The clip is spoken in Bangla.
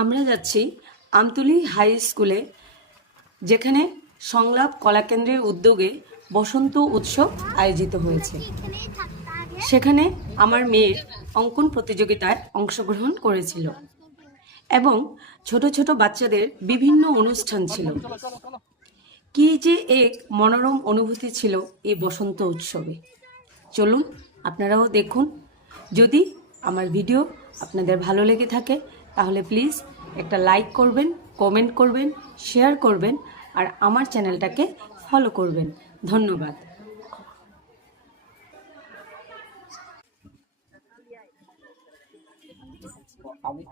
আমরা যাচ্ছি আমতলী হাই স্কুলে, যেখানে সংলাপ কলাকেন্দ্রের উদ্যোগে বসন্ত উৎসব আয়োজিত হয়েছে। সেখানে আমার মেয়ের অঙ্কন প্রতিযোগিতায় অংশগ্রহণ করেছিল এবং ছোট ছোট বাচ্চাদের বিভিন্ন অনুষ্ঠান ছিল। কি যে এক মনোরম অনুভূতি ছিল এই বসন্ত উৎসবে। চলুন আপনারাও দেখুন। যদি আমার ভিডিও আপনাদের ভালো লেগে থাকে তাহলে প্লিজ একটা লাইক করবেন, কমেন্ট করবেন, শেয়ার করবেন আর আমার চ্যানেলটাকে ফলো করবেন। ধন্যবাদ। আমি